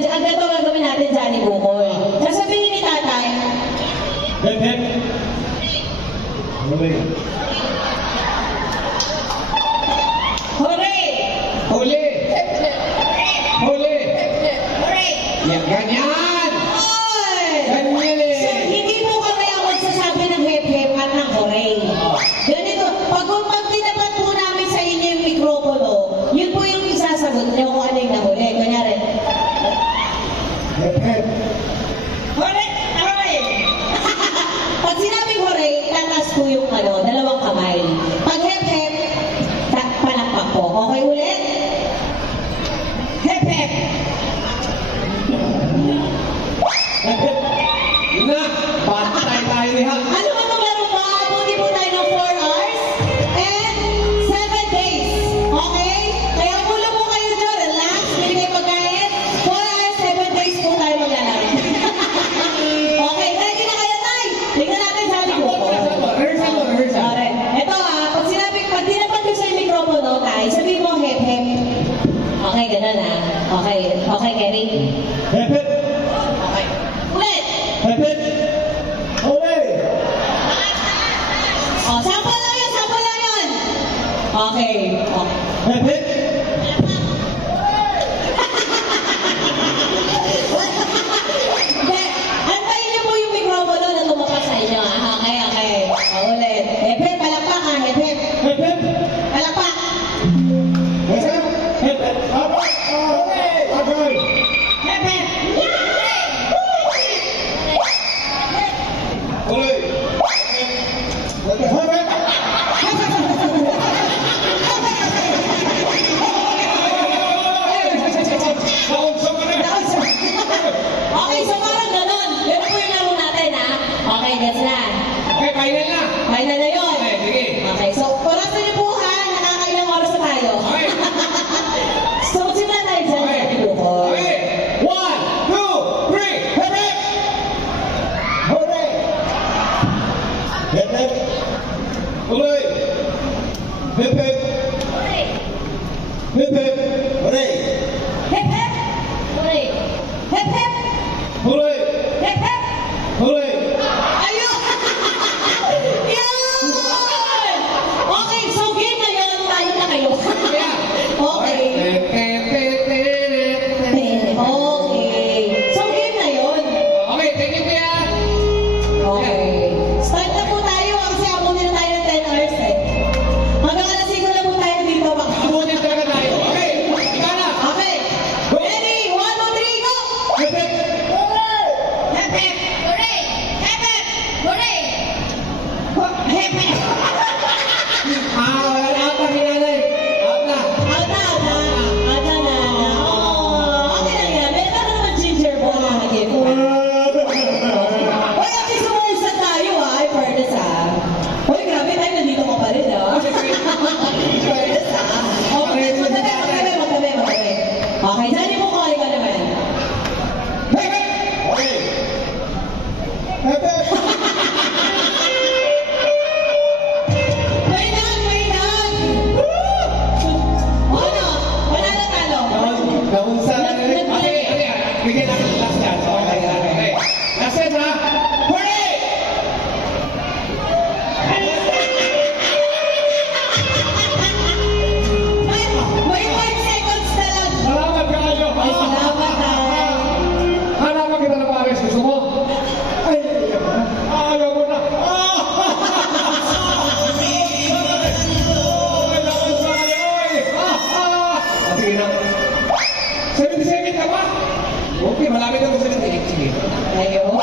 ang gato gagawin natin, Johnny Bukoy. Sasabihin ni tatay. Hep, hep. Huli. Hooray! Huli. Huli. Hooray! Yan, ganyan. Oy! Ganyan eh. So, hindi po kami ang magsasabi ng hep-hep at ng hooray. Ganito, pag tinapat po namin sa inyo yung mikropono, yun po yung isasagot niyo kung ano yung nahuli. Kunyari, Hep, hep. hooray! Hooray! Pag sinabing hooray, tataas po yung dalawang kamay. Pag hep-hep, palakpak po. Okay ulit? Hep-hep! Hep, hep. Yun na. Patay tayo ni Ha. Ano ba itong laro ba? Abuti po tayo ng 4 hours and 7 days. Okay? Kaya mula po kayo dyan. Relax. Binigay pagkain. 4 hours, 7 days po tayo maglalaro. Okay. Ready na kayo, Tay? Tingnan natin sa ating buko. Rehearsal mo, rehearsal. Alright. Ito pag tinapat ko sa yung mikropono, Tay, sabihin mo hep-hep. Okay, ganun Okay. Okay, Kevin? Hep, hep. Okay. Ulit! Hep, hep. Huli. Sample lang yun! Okay. Hep, hep. Hindi. Antayin niyo po yung mikropono na lumapas sa inyo. Okay. Ulit. Hep-hep, palakpak hep-hep. Hep, hep. Palakpak. What's up? Hep, hep. Abay. Abay. Hep-hep. Huli. Hep, hep. Okay, so parang ganun. Yun po yung laro natin, Okay, gets na. Okay, final na. Final na yun. Okay, sige. Okay, so orasan niyo po nakakailang oras na tayo. Okay. So, simula tayo dyan sa buko. Okay. 1, 2, 3. Hep, hep. Huli. Hep, hep. Huli. Hep, hep. Hep, hep. Huli. Hep, hep. Hooray. Hep, hep. Huli. Hep, hep. Huli. Ayun! Yun! Okay, so game na yun. Tayo na kayo. Okay. Okay. So game na yun. Okay, thank you, Kuya. Okay. Start na po tayo kasi abunin na tayo ng 10 hours Hanggang alas 5 na po tayo dito. Abunin talaga tayo. Okay, ikaw na. Okay. Ready? 1, 2, 3, go! Hep, hep. Hep, hep. Hooray! Hep, hep. Hooray! Hep, hep. Wala na ata hinanay. Out na. Out na. Oh, okay lang yan. Meron ka naman ginger po na nag-give. Uy, at least umuusad tayo Ay, fairness Uy, grabe tayo. Nandito ka pa rin Fairness Okay, magtabi. Okay, saan mo ko ka naman? Hep, hep. Okay. Hep, hep. Wait lang! Ano? Wala na talo. Naunsa na rin. Okay, bigyan natin last chance. Okay. Last chance, ha? Hooray! May 5 seconds na lang. Salamat kayo. Ay, salamat Hanapan kita ng pares. Gusto mo? Ay, ayaw mo na. Sige na. 77 ka pa? Okay, malapit na ko sa 78. Sige. Ayun.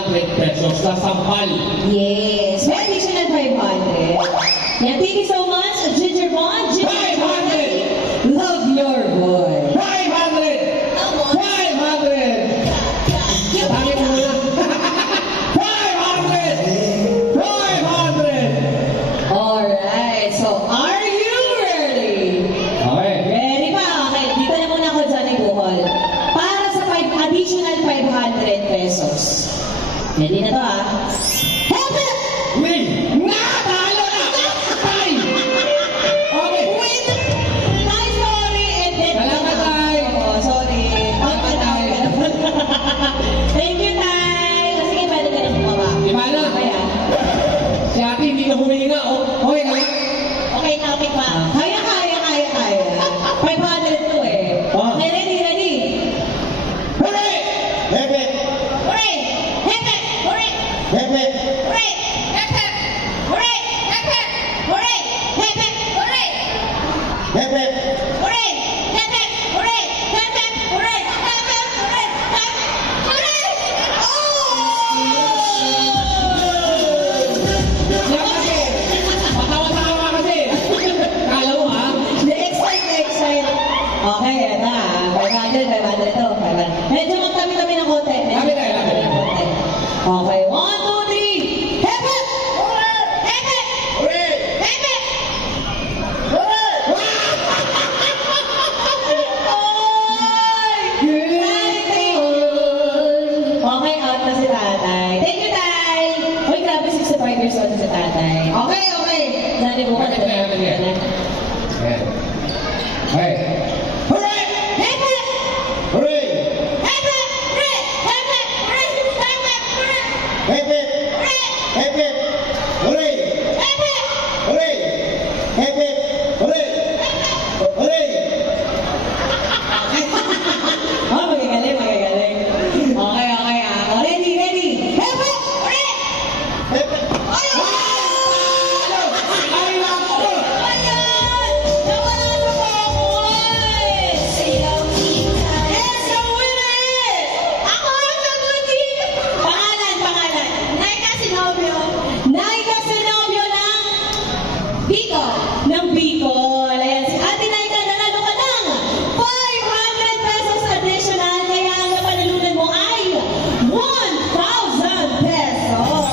500 pesos na sampal. Yes. May additional 500. Yan, thank you so much, Ginger Bond. 500! Love your boy. 500! 500! Sabi mo muna. 500! 500! Alright, so are you ready? Okay. Ready pa? Okay, dito na muna ako dyan Buhol. Para sa additional 500 pesos. Ready na to Happy! Wait! Natalo na! Tay! Okay. Wait! Tay, sorry! And then, Salamat, Tay! Oo, sorry. Salamat, Tay! Thank you, Tay! Sige, pwede ka na bumaba. Di ba na? Kaya. Si ate hindi na huminga. Okay ka lang? Okay, topic pa. Kaya. 500 to Okay, ready? Hooray! Hepe! Hooray! Hepe! Hooray! Hepe! Hooray! Hepe! Hooray! Hepe! Hooray! Hepe! Hooray! Hepe! Hooray! Hepe! Hooray! Hepe! Hooray! Hepe! Hooray! Hooray! Yan kasi. Patawa-tawa kasi. Kala mo Excite. Okay, yan na. 500 to. 500. Medyo magtabi-tabi ng konti. Tabi tayo. Okay, 1, 2, 3. Hepe! Hepe! Hooray! Hepe! Hooray! Okay, out na si tatay. Thank you, tay! Uy, grabe, 65 years old na si tatay. Okay. Dali mo ka na. Ayan. Okay. Hooray! Hepe! Hooray! Hepe! Hooray! Hepe! Hooray! Hepe! Hooray! Hepe! Hooray! Hepe! Hooray! Hepe! Hooray! Hepe! Hooray! Oh, magagaling. Okay. Ready? Hepe! Hooray! Hepe! Ay, naku! Ayan! Nawala na po ako! Yes, the winner! Ako ang nagutin! Pangalan. Naika Sinobio ng Bicol. Ayan, si Ate Naika, nanalo ka ng 500 pesos additional. Kaya ang napanalunan mo ay 1,000 pesos.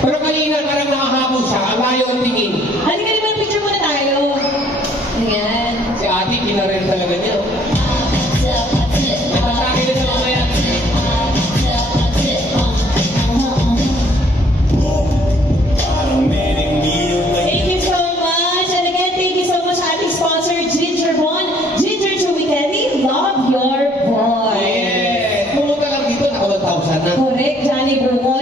Pero kanina parang nakahabol siya. Ang layo ang tingin. Halika naman, picture muna tayo. Ayan. Si ate, kinarel talaga niya. Napasakit na sa mamaya. Thank you so much. And again, thank you so much, ating sponsor, Ginger Bond. Ginger Chuwikeri, love your boy. Yes! Pumunta lang dito, naka 1,000 na. Correct, Johnny Brumon.